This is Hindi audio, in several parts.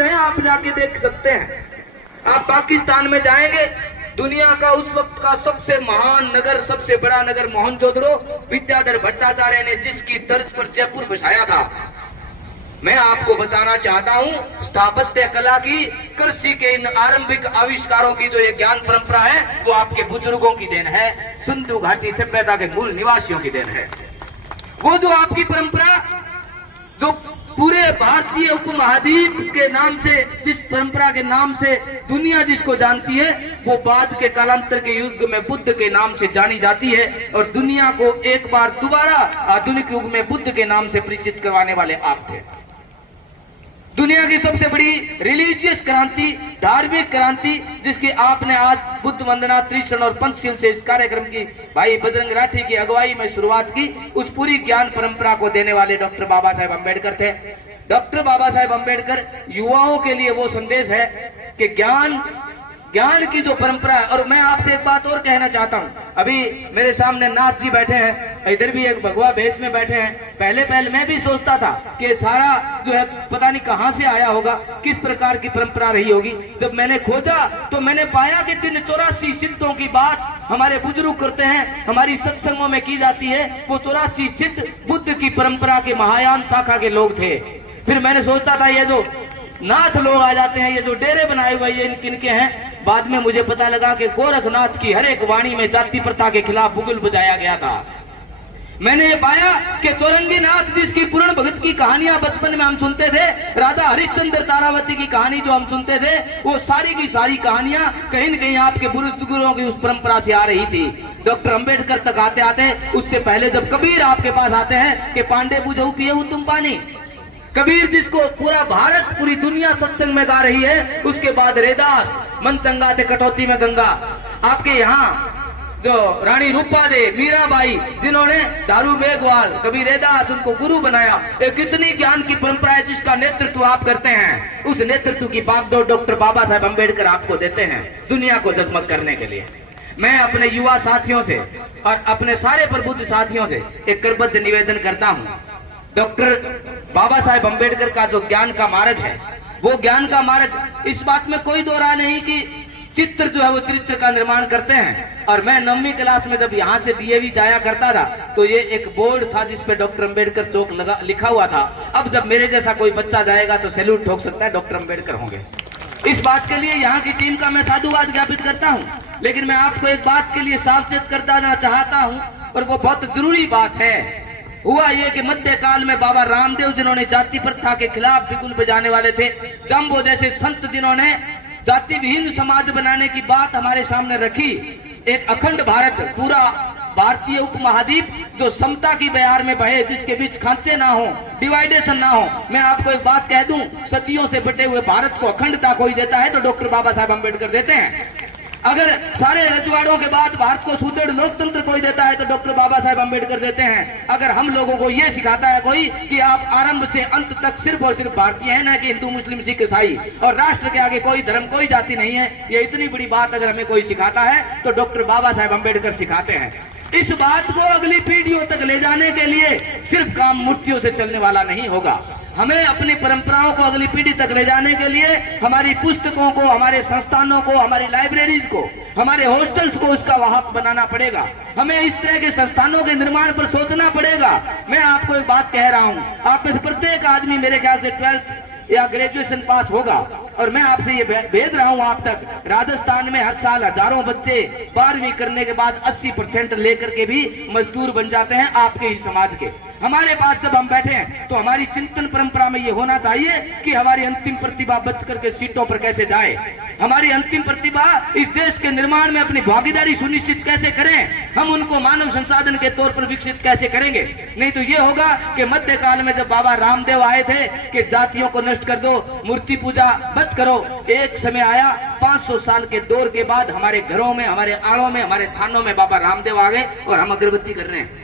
मौजूद हैं, आप जाके देख सकते हैं। आप पाकिस्तान में जाएंगे, दुनिया का उस वक्त का सबसे महान नगर, सबसे बड़ा नगर मोहनजोदड़ो, विद्याधर भट्टाचार्य ने जिसकी तर्ज पर जयपुर बसाया था। मैं आपको बताना चाहता हूं, स्थापत्य कला की, कृषि के इन आरंभिक आविष्कारों की जो ये ज्ञान परंपरा है, वो आपके बुजुर्गों की देन है, सिंधु घाटी सभ्यता के मूल निवासियों की देन है। वो जो आपकी परंपरा, जो पूरे भारतीय उपमहाद्वीप के नाम से, जिस परंपरा के नाम से दुनिया जिसको जानती है, वो बाद के कालांतर के युग में बुद्ध के नाम से जानी जाती है। और दुनिया को एक बार दोबारा आधुनिक युग में बुद्ध के नाम से परिचित करवाने वाले आप थे। दुनिया की सबसे बड़ी रिलीजियस क्रांति, धार्मिक क्रांति, जिसकी आपने आज बुद्ध वंदना, त्रिशरण और पंचशील से इस कार्यक्रम की भाई बजरंग राठी की अगुवाई में शुरुआत की, उस पूरी ज्ञान परंपरा को देने वाले डॉक्टर बाबा साहेब अम्बेडकर थे। डॉक्टर बाबा साहेब अम्बेडकर युवाओं के लिए वो संदेश है कि ज्ञान की जो परंपरा है। और मैं आपसे एक बात और कहना चाहता हूं, अभी मेरे सामने नाथ जी बैठे हैं, इधर भी एक भगवा भेष में बैठे हैं। पहले मैं भी सोचता था कि सारा जो है पता नहीं कहां से आया होगा, किस प्रकार की परंपरा रही होगी। जब मैंने खोजा तो मैंने पाया कि 84 सिद्धों की बात हमारे बुजुर्ग करते हैं, हमारी सत्संगों में की जाती है। वो 84 सिद्ध बुद्ध की परंपरा के महायान शाखा के लोग थे। फिर मैंने सोचता था ये जो नाथ लोग आ जाते हैं, ये जो डेरे बनाए हुए ये किनके हैं। बाद में मुझे पता लगा कि गोरखनाथ की हर एक वाणी में जाति प्रथा के खिलाफ बुगुल बजाया गया था। मैंने ये पाया कि चौरंगी नाथ जिसकी पूर्ण भगत की कहानियां बचपन में हम सुनते थे, राधा हरिश्चंद्र तारावती की कहानी जो हम सुनते थे, वो सारी की सारी कहानियां कहीं न कहीं आपके बुजुर्गों की उस परंपरा से आ रही थी। डॉक्टर अंबेडकर तक आते आते, उससे पहले जब कबीर आपके पास आते हैं कि पांडे बुझऊ पिए तुम पानी, कबीर जिसको पूरा भारत, पूरी दुनिया सत्संग में गा रही है, उसके बाद रैदास, मन चंगा थे कटौती में गंगा। आपके यहाँ जो रानी रूपा दे, मीराबाई, जिन्होंने दारू मेघवाल, कबीर रैदास, उनको गुरु बनाया। एक कितनी ज्ञान की परंपरा है जिसका नेतृत्व आप करते हैं। उस नेतृत्व की बागडोर डॉक्टर बाबा साहेब अम्बेडकर आपको देते हैं दुनिया को जगमग करने के लिए। मैं अपने युवा साथियों से और अपने सारे प्रबुद्ध साथियों से एक करबद्ध निवेदन करता हूँ, डॉक्टर बाबा साहेब अम्बेडकर का जो ज्ञान का मार्ग है, वो ज्ञान का मार्ग, इस बात में कोई दो राय नहीं कि चित्र जो है वो चरित्र का निर्माण करते हैं। और मैं 9वीं क्लास में जब यहाँ से डीएवी जाया करता था तो ये एक बोर्ड था जिसपे डॉक्टर अम्बेडकर चौक लिखा हुआ था। अब जब मेरे जैसा कोई बच्चा जाएगा तो सैल्यूट ठोक सकता है, डॉक्टर अम्बेडकर होंगे। इस बात के लिए यहाँ की टीम का मैं साधुवाद ज्ञापित करता हूँ। लेकिन मैं आपको एक बात के लिए सावचेत करना चाहता हूँ, और वो बहुत जरूरी बात है। हुआ ये कि मध्य काल में बाबा रामदेव, जिन्होंने जाति प्रथा के खिलाफ बिगुल बजाने वाले थे, जम्बो जैसे संत जिन्होंने जाति विहीन समाज बनाने की बात हमारे सामने रखी, एक अखंड भारत, पूरा भारतीय उपमहाद्वीप जो समता की बयार में बहे, जिसके बीच खांचे ना हो, डिवाइडेशन ना हो। मैं आपको एक बात कह दूं, सदियों से बटे हुए भारत को अखंडता कोई देता है तो डॉक्टर बाबा साहब अम्बेडकर देते हैं। अगर सारे रजवाड़ों के बाद भारत को सुदृढ़ लोकतंत्र कोई देता है तो डॉक्टर बाबा साहेब अम्बेडकर देते हैं। अगर हम लोगों को ये सिखाता है कोई कि आप आरंभ से अंत तक सिर्फ और सिर्फ भारतीय हैं, ना कि हिंदू मुस्लिम सिख ईसाई, और राष्ट्र के आगे कोई धर्म कोई जाति नहीं है, ये इतनी बड़ी बात अगर हमें कोई सिखाता है तो डॉक्टर बाबा साहेब अम्बेडकर सिखाते हैं। इस बात को अगली पीढ़ियों तक ले जाने के लिए सिर्फ काम मूर्तियों से चलने वाला नहीं होगा। हमें अपनी परंपराओं को अगली पीढ़ी तक ले जाने के लिए हमारी पुस्तकों को, हमारे संस्थानों को, हमारी लाइब्रेरीज को, हमारे हॉस्टल्स को इसका वाहक बनाना पड़ेगा। हमें इस तरह के संस्थानों के निर्माण पर सोचना पड़ेगा। मैं आपको एक बात कह रहा हूं, आप में से प्रत्येक आदमी मेरे ख्याल से 12th या ग्रेजुएशन पास होगा, और मैं आपसे ये भेज रहा हूं आप तक। राजस्थान में हर साल हजारों बच्चे 12वीं करने के बाद 80% लेकर के भी मजदूर बन जाते हैं आपके ही समाज के। हमारे पास जब हम बैठे हैं तो हमारी चिंतन परंपरा में ये होना चाहिए कि हमारी अंतिम प्रतिभा बच करके सीटों पर कैसे जाए, हमारी अंतिम प्रतिभा इस देश के निर्माण में अपनी भागीदारी सुनिश्चित कैसे करें, हम उनको मानव संसाधन के तौर पर विकसित कैसे करेंगे। नहीं तो ये होगा कि मध्यकाल में जब बाबा रामदेव आए थे कि जातियों को नष्ट कर दो, मूर्ति पूजा बंद करो, एक समय आया 500 साल के दौर के बाद हमारे घरों में, हमारे आड़ों में, हमारे थानों में बाबा रामदेव आ गए और हम अगरबत्ती कर रहे हैं।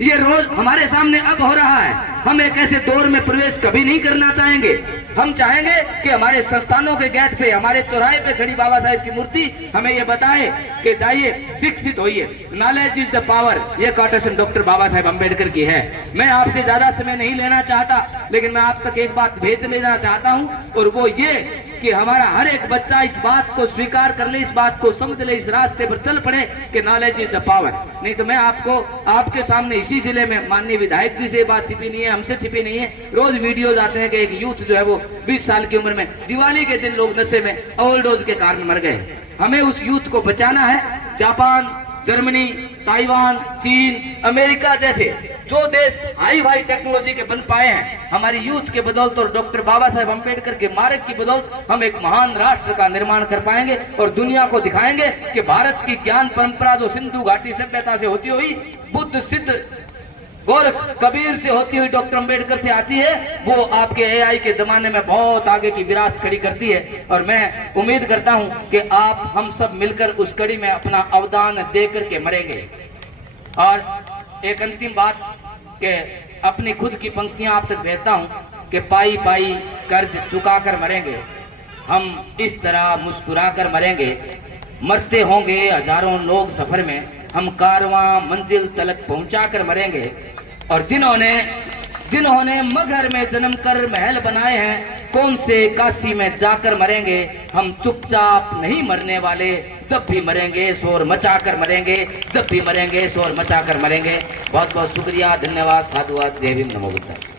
ये रोज हमारे सामने अब हो रहा है। हम एक ऐसे दौर में प्रवेश कभी नहीं करना चाहेंगे। हम चाहेंगे कि हमारे संस्थानों के गेट पे, हमारे चौराहे पे खड़ी बाबा साहेब की मूर्ति हमें ये बताए कि जाइए, शिक्षित होइए, नॉलेज इज द पावर। ये कोटेशन डॉक्टर बाबा साहेब अम्बेडकर की है। मैं आपसे ज्यादा समय नहीं लेना चाहता, लेकिन मैं आप तक एक बात भेज लेना चाहता हूं, और वो ये कि हमारा हर एक बच्चा इस बात को स्वीकार कर ले, इस बात को समझ ले, इस रास्ते पर चल पड़े कि नॉलेज इज द पावर। नहीं तो मैं आपको आपके सामने इसी जिले में माननीय विधायक जी से बात छिपी नहीं है, हमसे छिपी नहीं है। रोज वीडियो आते हैं कि एक यूथ जो है वो 20 साल की उम्र में दिवाली के दिन लोग नशे में ओवरडोज के कारण मर गए। हमें उस यूथ को बचाना है। जापान, जर्मनी, ताइवान, चीन, अमेरिका जैसे जो देश हाई फाई टेक्नोलॉजी के बन पाए हैं, हमारी यूथ के बदौलत और डॉक्टर बाबा साहेब अम्बेडकर के मार्ग की बदौलत हम एक महान राष्ट्र का निर्माण कर पाएंगे और दुनिया को दिखाएंगे कि भारत की ज्ञान परंपरा जो सिंधु घाटी सभ्यता से होती हुई, बुद्ध, सिद्ध, गोरख, कबीर से होती हुई डॉक्टर अम्बेडकर से आती है, वो आपके एआई के जमाने में बहुत आगे की विरासत खड़ी करती है। और मैं उम्मीद करता हूं कि आप हम सब मिलकर उस कड़ी में अपना अवदान दे करके मरेंगे। और एक अंतिम बात कि अपनी खुद की पंक्तियां आप तक भेजता हूं कि पाई पाई कर्ज चुका कर मरेंगे, हम इस तरह मुस्कुरा कर मरेंगे। मरते होंगे हजारों लोग सफर में, हम कारवां मंजिल तलक पहुंचा कर मरेंगे। और जिन्होंने मगर में जन्म कर महल बनाए हैं, कौन से काशी में जाकर मरेंगे। हम चुपचाप नहीं मरने वाले, जब भी मरेंगे शोर मचा कर मरेंगे, जब भी मरेंगे शोर मचा कर मरेंगे। बहुत बहुत शुक्रिया, धन्यवाद, साधुवाद, जय भीम, नमो बुद्धाय।